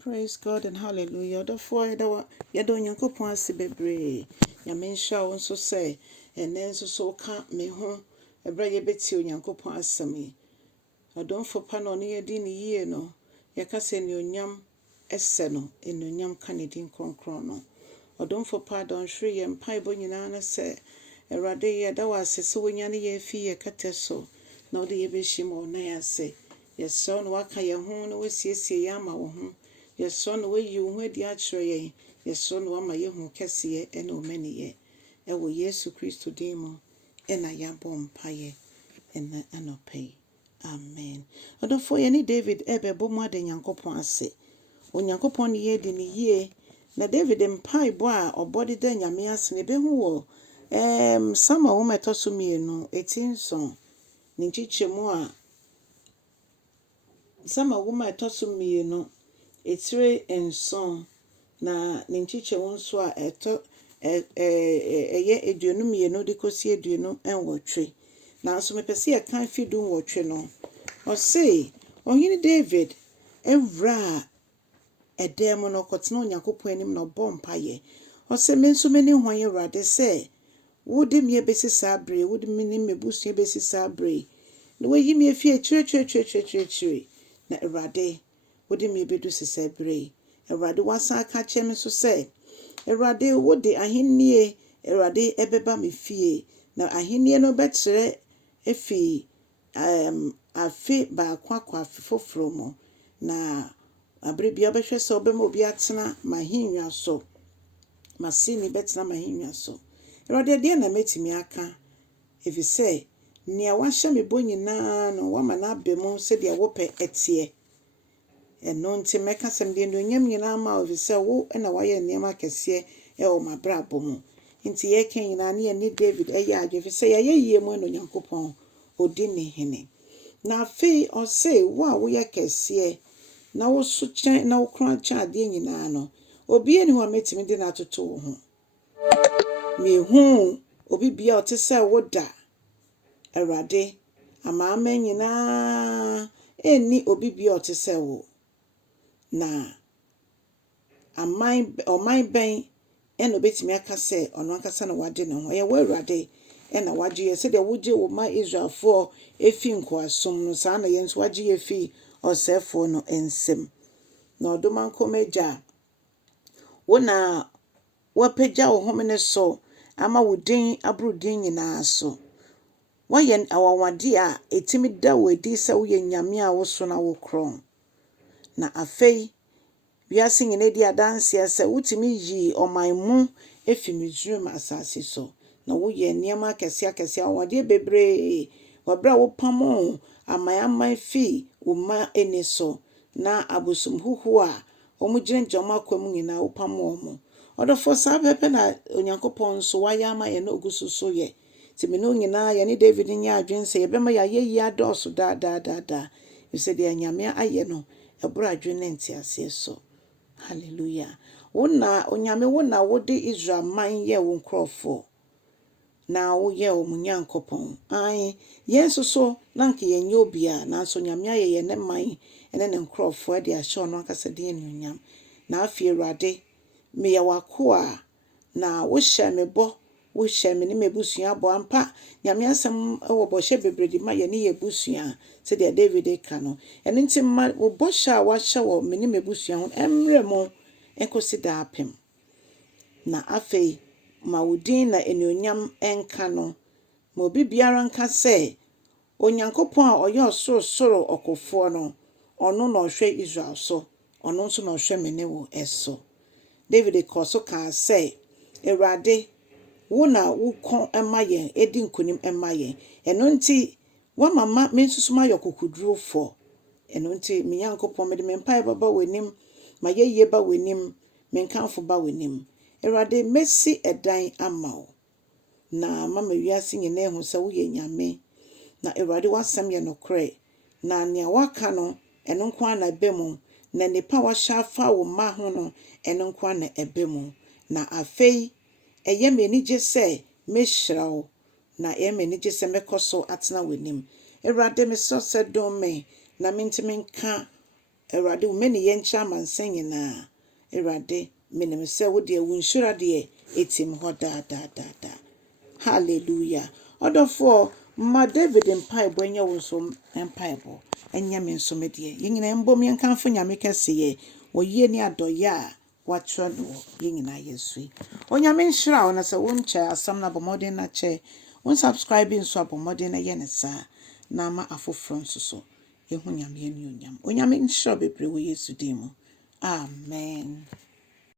Praise God and hallelujah. Therefore, you don't Yankopon ase bebree. Nyame nhyira wo nso sɛ ɛnɛ nso so ka me ho ɛbra yɛbɛtie Onyankopɔn asɛm yi. Ɔdomfo pa no ne yɛdi ne yie no. Yɛka sɛ ne onyam ɛsɛ no, enuonyam ka ne din kronkron no. Ɔdomfo pa dɔnhwere yɛ mpaebɔ nyinaa ne sɛ Awurade yɛda wo ase sɛ wonya ne yɛ afi yɛ kɛtɛ so na wode yɛbɛhyim wɔ nan ase. Yɛsrɛ no waka yɛn ho na wasiesie yɛn ama wo ho. Yɛsrɛ no wayi wo ho adi akyerɛ yɛn. Yɛsrɛ no wama yɛhu kɛseɛ ɛne ɔmaniyɛ. Ɛwɔ Yesu Kristo din mu ɛna yɛabɔ mpaeɛ ɛna anɔpa yi. Amen. Ɔdɔfo yɛne David ɛbɛbɔ mu ada Nyankopɔn ase. Onyankopɔn ne yɛdi ne yie. Na David mpaebɔ a ɔbɔ deda Nyame ase ne bɛhu wɔ Samuel nwoma ɛtɔ so 2 8:9 ne nkyekyɛmu a Samuel nwoma ɛtɔ so 2 8:9 na ne nkyekyɛmu nso a ɛtɔ ɛyɛ 22 de kɔsi 28. Nanso mepɛ sɛ yɛka fi 18 no. Ɔse ɔhene David ɛwura ɛdan mu no kɔtena Onyankopɔn anim na ɔbɔ mpaeɛ. Ɔse me nso m'ani hwan Awurade sɛ wode me bɛsi saa bere, wode me ne m'abusua bɛsi saa bere. Na wayi me afi akyire. Na Awurade wode me bɛdu sesa bere. Awurade wasan aka kyerɛ me nso sɛ Awurade wode ahennie Awurade ɛbɛba me fie. Na ahennie no bɛkyerɛ efi afe baako akɔ afe foforo mu. Na abere bia bɛhwɛ sɛ ɔbɛma obi atena m'ahennwa so. Masini bɛtena m'ahennwa so. Awurade deɛ na mɛtumi aka ɛfiri sɛ nea wahyɛ me bɔ nyinaa no wama na abɛ mu sɛdeɛ wopɛ ɛteɛ. Ɛno nti mɛka sɛm deɛ enuonyam nyinaa ma wo ɛfiri sɛ wo na wayɛ nneɛma kɛseɛ ɛwɔ m'abrabɔ mu. Nti yɛka nyinaa ne yɛne David ɛyɛ adwe ɛfiri sɛ yɛyɛ yie mu na Onyankopɔn odi ne hene. Na afei ɔse wo a woyɛ kɛseɛ na wo so kyɛn na wo kron kyɛn adeɛ nyinaa no obi ani hɔ a mɛtumi de na atoto wo ho. Mehu obi bia ɔte sɛ wo da. Awurade amaama nyinaa ɛnni obi bia ɔte sɛ wo. Na ɔman bɛn ɛna obetumi aka sɛ ɔno ankasa na wagye ne ho. Ɛyɛ wo Awurade ɛna wagye yɛ sɛdeɛ wogye wo ma Israelfoɔ efi nkoasom no saa na yɛn nso wagye yɛ fi ɔsɛefoɔ no nsam. Na ɔdoma nkɔmagya wo na wapagya wo home ne so ama wo din aboro din nyinaa so. Wayɛ awawade a ɛtumi da wo adi sɛ woyɛ Nyame a wo so na wo kron. Na afei wiase nyina di adanseɛ sɛ wotumi yi ɔman mu efi Misraim asase so. Na woyɛ nneɛma akɛseɛ awade bebree. Wabra wo pamo aman fi wo ma ani so. Na abosom huhu a ɔmo gyinagyina ɔmo akwa mu nyinaa wo pamo ɔmo. Ɔdɔfo saa pɛpɛ na Onyankopɔn nso wayɛ ama yɛn na ogu so yɛ. Ti me no nyinaa yɛne David nyɛ adwene sɛ yɛbɛma yɛayɛ yi adɔɔso daa. Ɛsɛ deɛ Nyame ayɛ no ɛboro adwene ne nteaseɛ so. Hallelujah. Onyame wo na wode Israel man yɛ wo nkurɔfoɔ. Na woyɛ wo Nyankopɔn. Yɛn nso so na nka yɛnyɛ obi a nanso Nyame ayɛ yɛn ne man ɛne ne nkurɔfoɔ de ahyɛ ɔno ankasa de anuonyam. Na afei Awurade meyɛ w'akoa na wohyɛ me bɔ. Wohyɛ me ne m'abusua bɔ ampa. Nyame asɛm ɛwɔ bɔhyɛ bebree de ma yɛne yɛ abusua sɛdeɛ David ka no. Ɛno nti ma wo bɔhyɛ a wahyɛ wɔ me ne m'abusua ho ɛmmerɛ mu ɛkɔsi daapem. Na afei ma wo din na anuonyam ɛnka no. Ma obi biara nka sɛ Onyankopɔn a ɔyɛ ɔsorosoro ɔkofoɔ no ɔno na ɔhwɛ Israel so. Ɔno nso na ɔhwɛ me ne wo ɛso. David kɔ so kaa sɛ Awurade wo na wokɔ ɛma yɛn edi nkonim ɛma yɛn. Ɛno nti wama ma me nsusu ma yɛ kokodurofo. Ɛno nti me Nyankopɔn mede me mpaebɔ ba w'anim. Ma yɛyie ba w'anim. Me nkamfo ba w'anim. Awurade mesi ɛdan ama wo. Na mama wiase nyina ehu sɛ woyɛ Nyame. Na Awurade wasɛm yɛ nokorɛ. Na nea waka no ɛno nko ana ɛbɛ mu. Na nipa wahyɛ afa wo ma ho no ɛno nko ana ɛbɛ mu. Na afei ɛyɛ me anigye sɛ mehyira wo. Na ɛyɛ me anigye sɛ mɛkɔ so atena w'anim. Awurade mesrɛ sɛ dom me na mentimi nka Awurade wo mene yɛnkyɛ amansa nyinaa. Awurade menim sɛ wo deɛ wo nhyira deɛ etim hɔ daa. Hallelujah. Ɔdɔfoɔ ma David mpaebɔ nyɛ wo nso mpaebɔ ɛnyɛ me nso me deɛ. Yɛnyina mbom yɛnkamfo Nyame kɛseyɛ wɔ yie ne adɔyɛ a watwerɛ no wɔ yɛnyina yɛsui. Onyame nhyira wo na sɛ wonkyɛ asɛm na bɔmmɔden na kyɛ. Won subscribe nso abɔmmɔden na yɛ ne saa na ama afoforo nso so. Yehu Nyame ani onyam. Onyame nhyira bebree wɔ Yesu din mu. Amen.